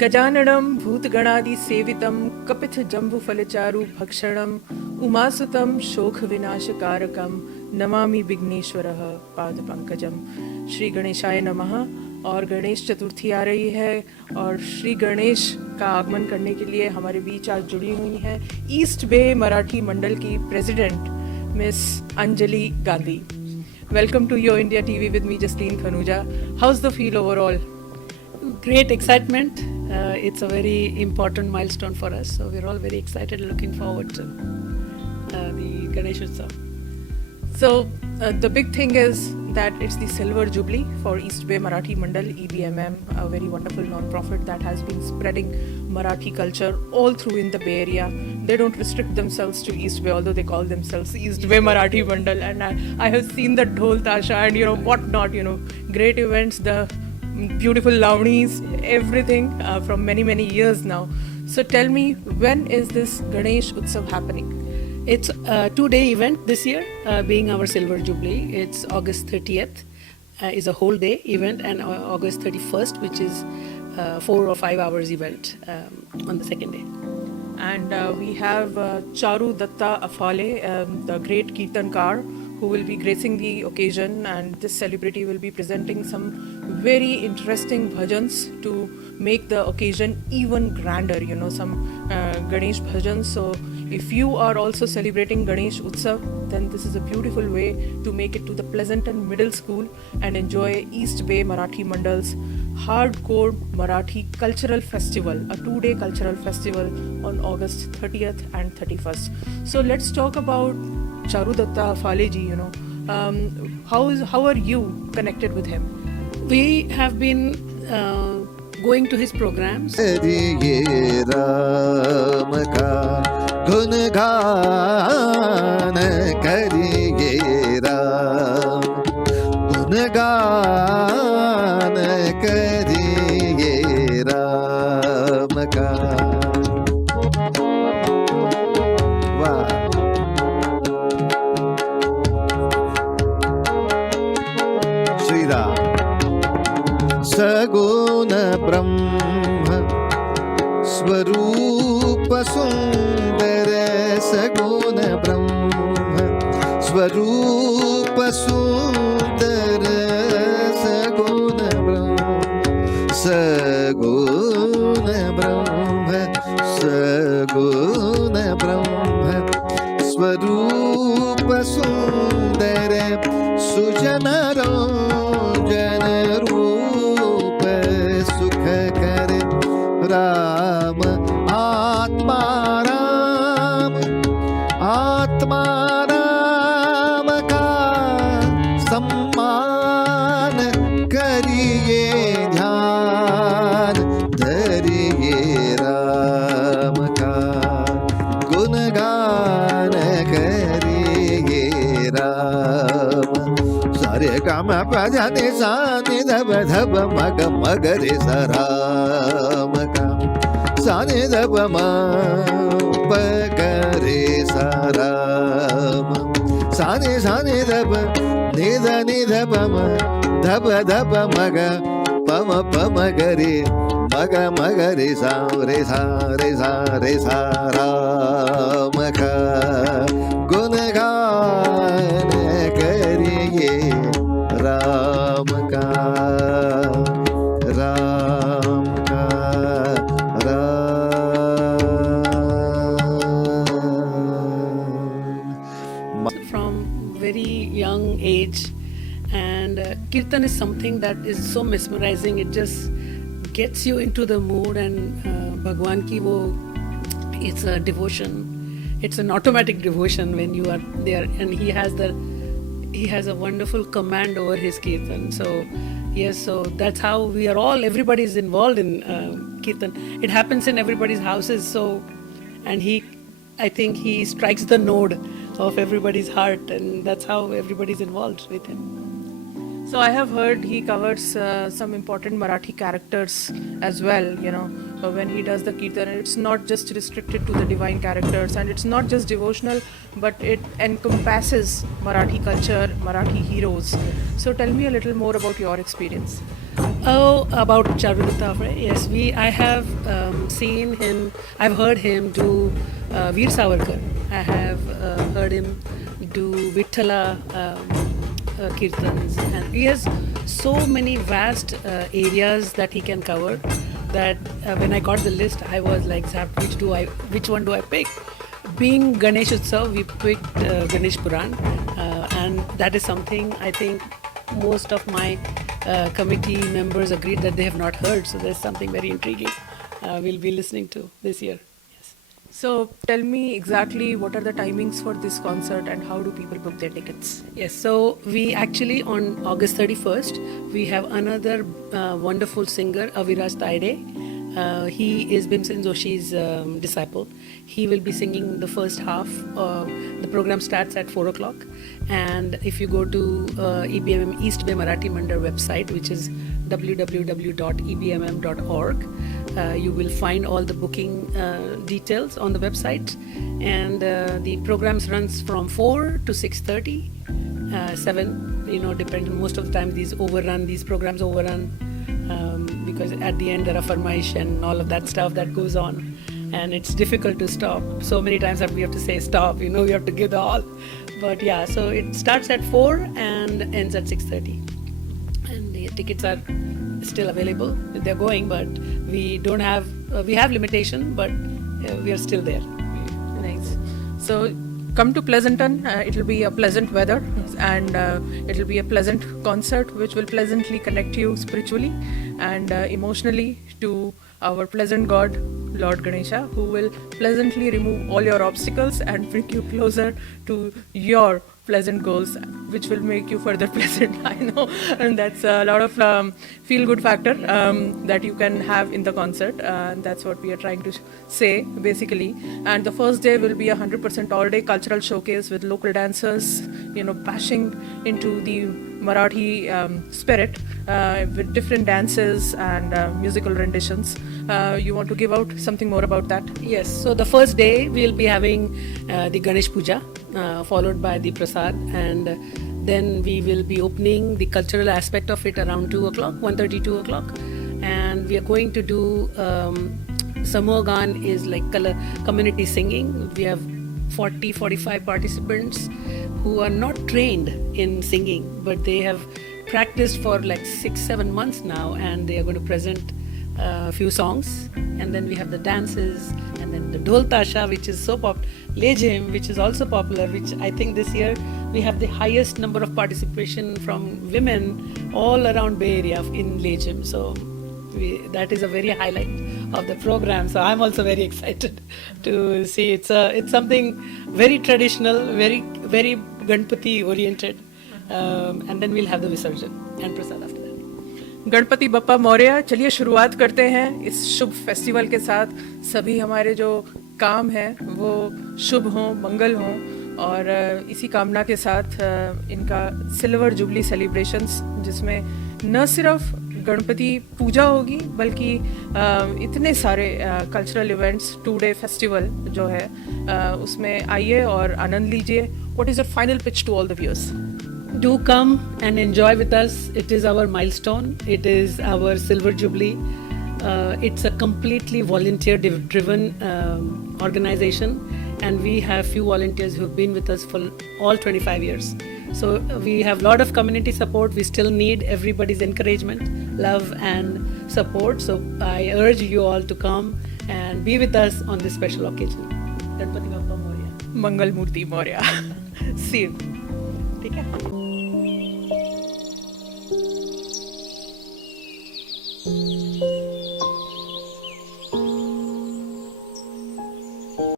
गजाननं भूतगणादिसेवितं कपितजम्बुफलचारु भक्षणं उमासुतं शोकविनाशकारकं नमामि विघ्नेश्वरः पादपंकजम। श्री गणेशाय नमः। और गणेश चतुर्थी आ रही है और श्री गणेश का आगमन करने के लिए हमारे बीच आज जुड़ी हुई हैं ईस्ट बे मराठी मंडल की president miss Anjali Gandhi. Welcome to your India TV with me Jasleen Khanuja. How's the feel overall? Great excitement. It's a very important milestone for us. So we're all very excited and looking forward to the Ganesh Utsav. So the big thing is that it's the silver jubilee for East Bay Marathi Mandal EBMM, a very wonderful non-profit that has been spreading Marathi culture all through in the Bay Area. They don't restrict themselves to East Bay, although they call themselves East Bay Marathi Mandal. And I have seen the dhol tasha and whatnot, great events, the beautiful lavnis, everything from many years now. So tell me, when is this Ganesh Utsav happening? It's a 2-day event this year, being our silver jubilee. It's August 30th is a whole day event, and August 31st, which is 4 or 5 hours event on the second day. And we have Charu Datta Afale, the great Kirtankar, who will be gracing the occasion, and this celebrity will be presenting some very interesting bhajans to make the occasion even grander, some Ganesh bhajans. So if you are also celebrating Ganesh Utsav, then this is a beautiful way to make it to the Pleasanton Middle School and enjoy East Bay Marathi Mandal's Hardcore Marathi Cultural Festival, a 2-day cultural festival on August 30th and 31st. So let's talk about Charu Datta Afale ji. How are you connected with him? We have been going to his programs. करिए राम का गुणगान करिए राम गुणगान करिए राम का। वाह। श्री राम। सगुण ब्रह्म स्वरूप सुंदर सगुण ब्रह्म स्वरूप सुंदर सगुण ब्रह्म सगुण ब्रह्म सगुण ब्रह्म स्वरूप सुंदर सुजन रंजन रूप सुख कर राम आत्मा राम का सम्मान करिए ध्यान धरिए राम का गुणगान करिए राम। सारे काम भजने सानि धब धब मग मग रे सराम का सानि धब म पगरे सराम सानि सानि धब निध निध पम धब धब मग पम पम गरे मग मग रे सा रे सा रे सा रे सा राम का गुणगान करिए राम का राम का Ram. From very young age, and kirtan is something that is so mesmerizing. It just gets you into the mood, and Bhagwan ki wo, it's a devotion. It's an automatic devotion when you are there, and he has a wonderful command over his kirtan. So yes, so that's how we are all, everybody is involved in kirtan. It happens in everybody's houses. So, and I think he strikes the node of everybody's heart, and that's how everybody's involved with him. So I have heard he covers some important Marathi characters as well, when he does the Kirtan. It's not just restricted to the divine characters, and it's not just devotional, but it encompasses Marathi culture, Marathi heroes. So tell me a little more about your experience. Oh, about Charudatta, right? Yes, I have seen him. I've heard him do Veer Savarkar. I have heard him do Vithala kirtans, and he has so many vast areas that he can cover. That when I got the list, I was like, "Zap, which one do I pick?" Being Ganesh Utsav, we picked Ganesh Puran, and that is something I think most of my committee members agreed that they have not heard. So there's something very intriguing we'll be listening to this year. Yes. So tell me exactly what are the timings for this concert and how do people book their tickets? Yes, so we actually on August 31st, we have another wonderful singer, Aviraj Taide. He is Bhimsen Joshi's disciple. He will be singing the first half. The program starts at 4 o'clock. And if you go to EBMM East Bay Marathi Mandal website, which is www.ebmm.org, you will find all the booking details on the website. And the programs runs from 4 to 6:30, 7, depending. Most of the time these programs overrun. Because at the end there are farmaish and all of that stuff that goes on, and it's difficult to stop. So many times that we have to say stop, we have to give the all. But yeah, so it starts at 4 and ends at 6:30, and the tickets are still available. They're going, but we don't have we have limitation, but we are still there. Nice. So come to Pleasanton. It will be a pleasant weather, and it will be a pleasant concert which will pleasantly connect you spiritually and emotionally to our pleasant God, Lord Ganesha, who will pleasantly remove all your obstacles and bring you closer to your pleasant goals, which will make you further pleasant. I know, and that's a lot of feel-good factor that you can have in the concert. And that's what we are trying to say, basically. And the first day will be 100% all-day cultural showcase with local dancers, bashing into the Marathi spirit with different dances and musical renditions. You want to give out something more about that? Yes, so the first day we'll be having the Ganesh Puja, followed by the Prasad, and then we will be opening the cultural aspect of it around 2 o'clock, 1:30, 2 o'clock, and we are going to do Samogan is like community singing. We have 45 participants who are not trained in singing, but they have practiced for like 6-7 months now, and they are going to present a few songs. And then we have the dances, and then the Dol Tasha, which is so popular, Lejim, which is also popular, which I think this year we have the highest number of participation from women all around Bay Area in Lejim. So that is a very highlight of the program. So I'm also very excited to see. It's something very traditional, very very Ganpati oriented, and then we'll have the Visarjan and Prasad after that. Ganpati Bappa Maurya. चलिए शुरुआत करते हैं इस शुभ festival के साथ. सभी हमारे जो काम हैं वो शुभ हों, मंगल हों, और इसी कामना के साथ इनका सिल्वर जुबली सेलिब्रेशंस, जिसमें न सिर्फ गणपति पूजा होगी बल्कि इतने सारे कल्चरल इवेंट्स, 2-day फेस्टिवल जो है उसमें आइए और आनंद लीजिए. What is your final pitch to all the viewers? Do come and enjoy with us. It is our milestone. It is our silver jubilee. It's a completely volunteer-driven organization, and we have few volunteers who have been with us for all 25 years. So we have a lot of community support. We still need everybody's encouragement, love, and support. So I urge you all to come and be with us on this special occasion. Ganpati Bappa Moria. Mangal Murti Morya. See you. ठीक है.